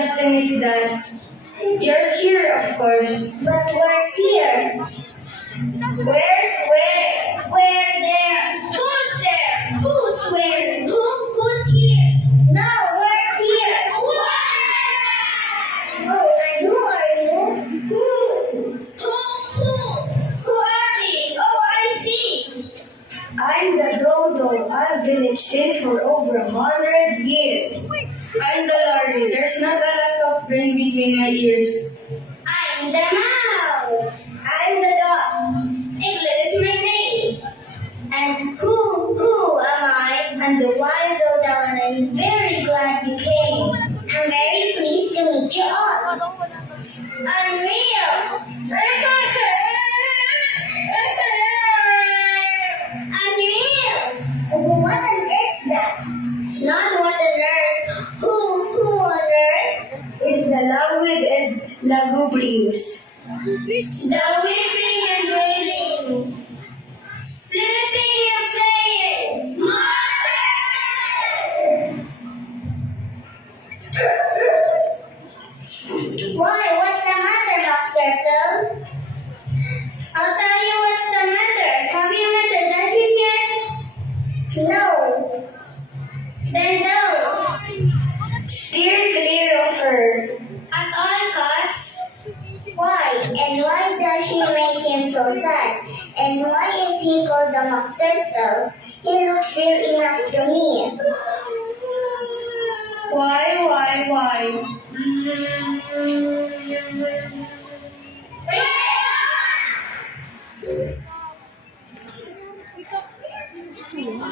question is that you're here, of course. But where's here? Where's where? Where there? Who's there? Who's where? Who's here? No, where's here? Oh, and who are you? Who are we? Oh, I see. I'm the dodo. I've been extinct for over 100 years. I'm the lorry. There's not a lot of brain between my ears. I'm the mouse. I'm the dog. Eaglet is my name. And who am I? I'm the wild old and I'm very glad you came. I'm very pleased to meet you all. Unreal! Unreal! What on earth's that? Not what on earth. Who on earth? It's the languid and lugubrious. The weeping and wailing. Sleeping and playing. Mother! Why? What's the matter, Dr. Phil? I'll tell you what's the matter. Have you met the Duchess yet? No. Then don't. Steer clear of her. At all costs. Why? And why does she make him so sad? And why is he called the Mock Turtle? He looks real enough to me. Why? Sino?